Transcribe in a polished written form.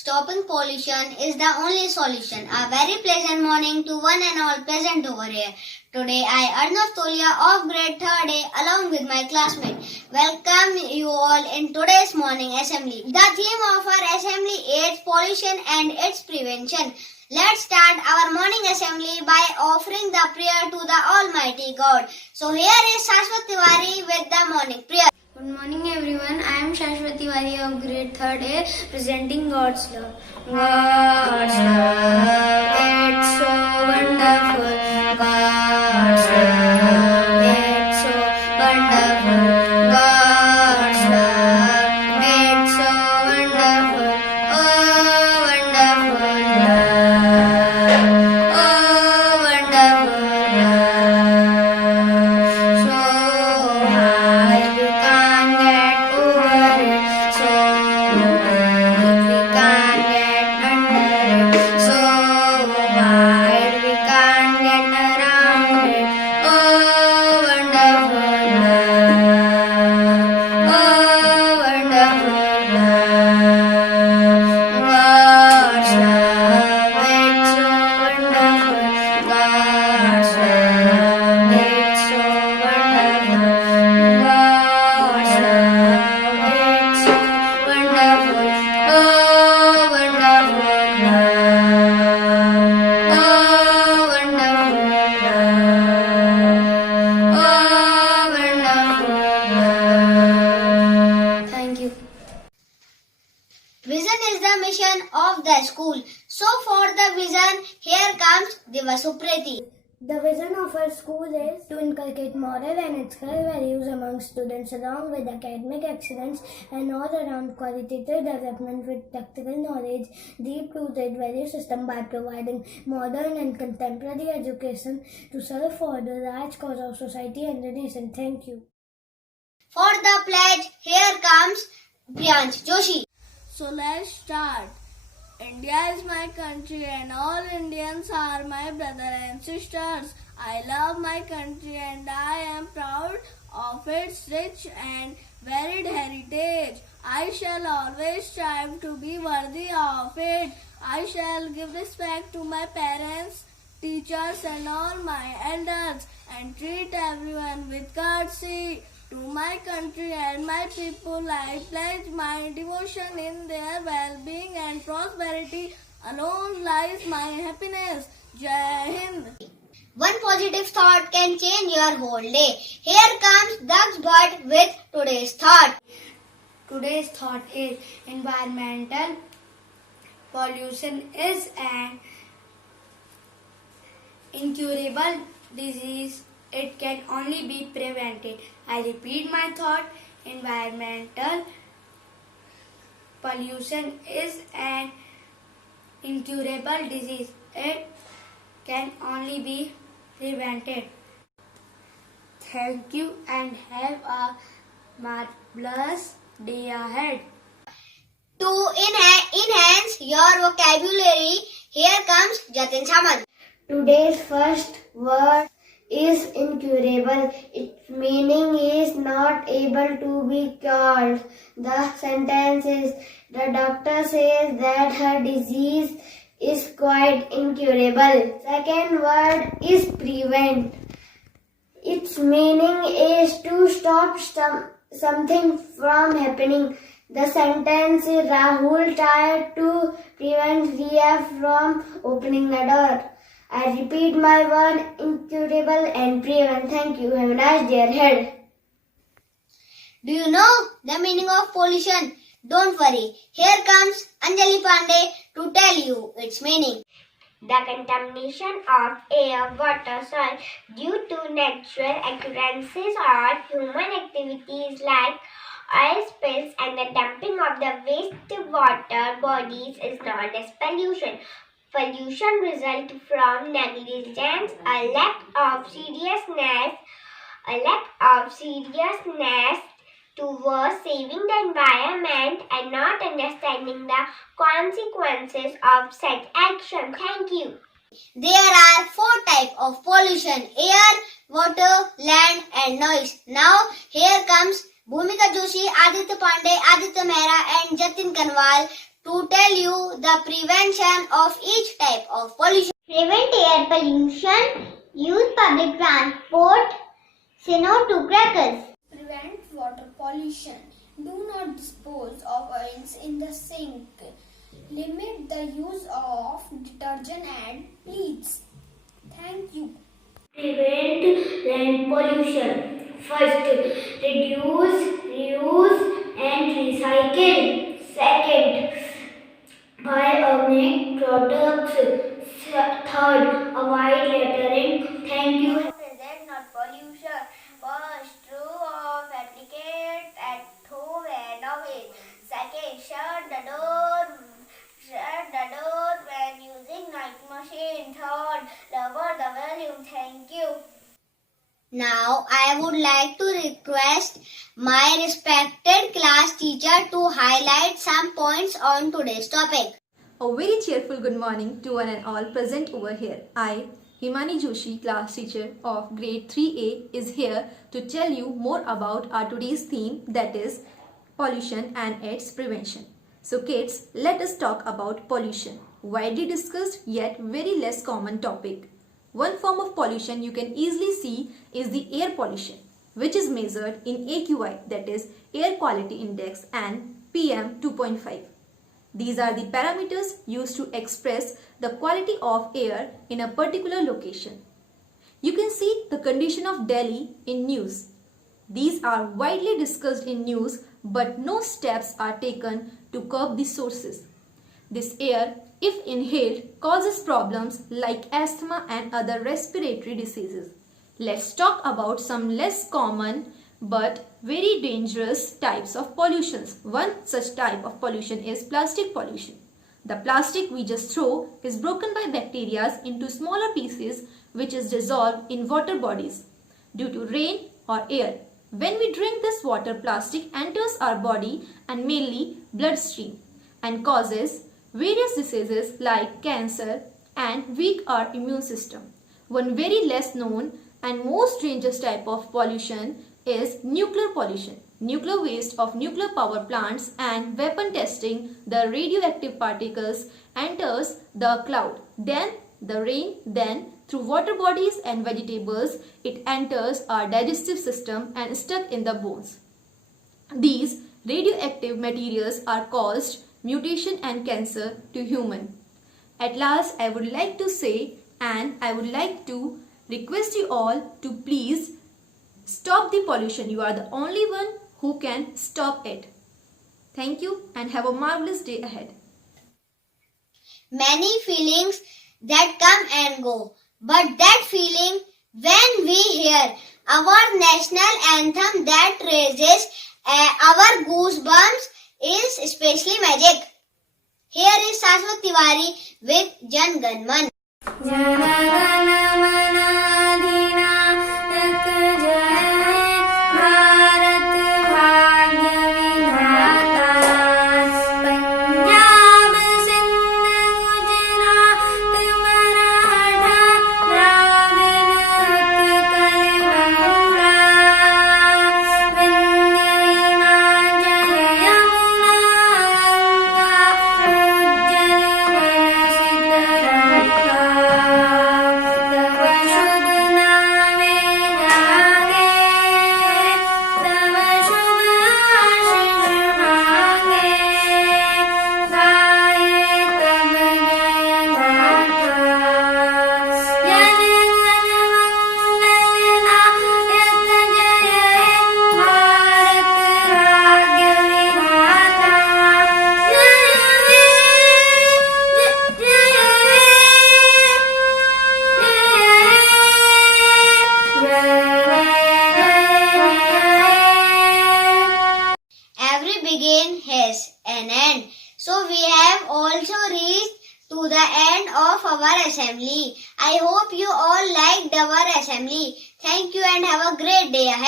Stopping pollution is the only solution. A very pleasant morning to one and all present over here. Today I, Arnav Tolia of grade 3rd A, along with my classmate, welcome you all in today's morning assembly. The theme of our assembly is pollution and its prevention. Let's start our morning assembly by offering the prayer to the Almighty God. So here is Shashwat Tiwari with the morning prayer. Good morning everyone, I am Shashwat Tiwari of grade 3rd A presenting God's love. God's love, it's so wonderful. God's love, it's so wonderful. God's love, it's so wonderful. Oh, wonderful love. Oh, wonderful love. So high we can't get over it. So deep we can't get under it. So wide we can't get around it. Oh, wonderful love. Oh, wonderful love. God's love, it's so wonderful. God's love, it's so wonderful. God's love, it's so wonderful. Oh, wonderful love. Oh, wonderful love. Oh, wonderful love. Thank you. Vision is the mission of the school. So for the vision, here comes Divasupriti. The vision of our school is to inculcate moral and ethical values among students along with academic excellence and all-around qualitative development with practical knowledge, deep-rooted value system by providing modern and contemporary education to serve for the large cause of society and the nation. Thank you. For the pledge, here comes Priyansh Joshi. So let's start. India is my country and all Indians are my brother and sisters. I love my country and I am proud of its rich and varied heritage. I shall always strive to be worthy of it. I shall give respect to my parents, teachers and all my elders and treat everyone with courtesy. To my country and my people, I pledge my devotion in their well-being and prosperity. Alone lies my happiness. Jai Hind. One positive thought can change your whole day. Here comes Dax Bhatt with today's thought. Today's thought is environmental pollution is an incurable disease. It can only be prevented. I repeat my thought. Environmental pollution is an incurable disease. It can only be prevented. Thank you and have a marvelous day ahead. To enhance your vocabulary, here comes Jatin Samant. Today's first word is incurable. Its meaning is not able to be cured. The sentence is, the doctor says that her disease is quite incurable. Second word is prevent. Its meaning is to stop something from happening. The sentence is, Rahul tried to prevent Riya from opening the door. I repeat my word, incurable and prevent. Thank you. Have a nice day ahead. Do you know the meaning of pollution? Don't worry. Here comes Anjali Pandey to tell you its meaning. The contamination of air, water, soil due to natural occurrences or human activities like oil spills and the dumping of the wastewater bodies is known as pollution. Pollution results from negligence, a lack of seriousness towards saving the environment and not understanding the consequences of such action. Thank you. There are 4 types of pollution: air, water, land and noise. Now here comes Bhumika Joshi, Aditya Pandey, Aditya Mehra and Jatin Kanwal to tell you the prevention of each type of pollution. Prevent air pollution. Use public transport. Say no to crackers. Prevent water pollution. Do not dispose of oils in the sink. Limit the use of detergent and bleach. Thank you. Prevent land pollution. First, reduce, reuse and recycle. Second, buy organic products. Third, avoid littering. Thank you. Present not pollution. First, true of applicate at home and office. Second, shut the door when using night machine. Third, lower the volume. Thank you. Now, I would like to request my respected class teacher to highlight some points on today's topic. A very cheerful good morning to one and all present over here. I, Himani Joshi, class teacher of grade 3A, is here to tell you more about our today's theme, that is pollution and its prevention. So kids, let us talk about pollution. Widely discussed yet very less common topic. One form of pollution you can easily see is the air pollution, which is measured in AQI, that is Air Quality Index, and PM 2.5. These are the parameters used to express the quality of air in a particular location. You can see the condition of Delhi in news. These are widely discussed in news, but no steps are taken to curb the sources. This air, if inhaled, causes problems like asthma and other respiratory diseases. Let's talk about some less common but very dangerous types of pollutions. One such type of pollution is plastic pollution. The plastic we just throw is broken by bacteria into smaller pieces which is dissolved in water bodies due to rain or air. When we drink this water, plastic enters our body and mainly bloodstream and causes various diseases like cancer and weak our immune system. One very less known and most dangerous type of pollution is nuclear pollution. Nuclear waste of nuclear power plants and weapon testing, the radioactive particles enters the cloud, then the rain, then through water bodies and vegetables it enters our digestive system and stuck in the bones. These radioactive materials are caused mutation and cancer to human. At last, I would like to say and I would like to request you all to please stop the pollution. You are the only one who can stop it. Thank you and have a marvelous day ahead. Many feelings that come and go, but that feeling when we hear our national anthem that raises our goosebumps is especially magic. Here is Shashwat Tiwari with Jan Gan Man. Has an end. So we have also reached to the end of our assembly. I hope you all liked our assembly. Thank you and have a great day ahead.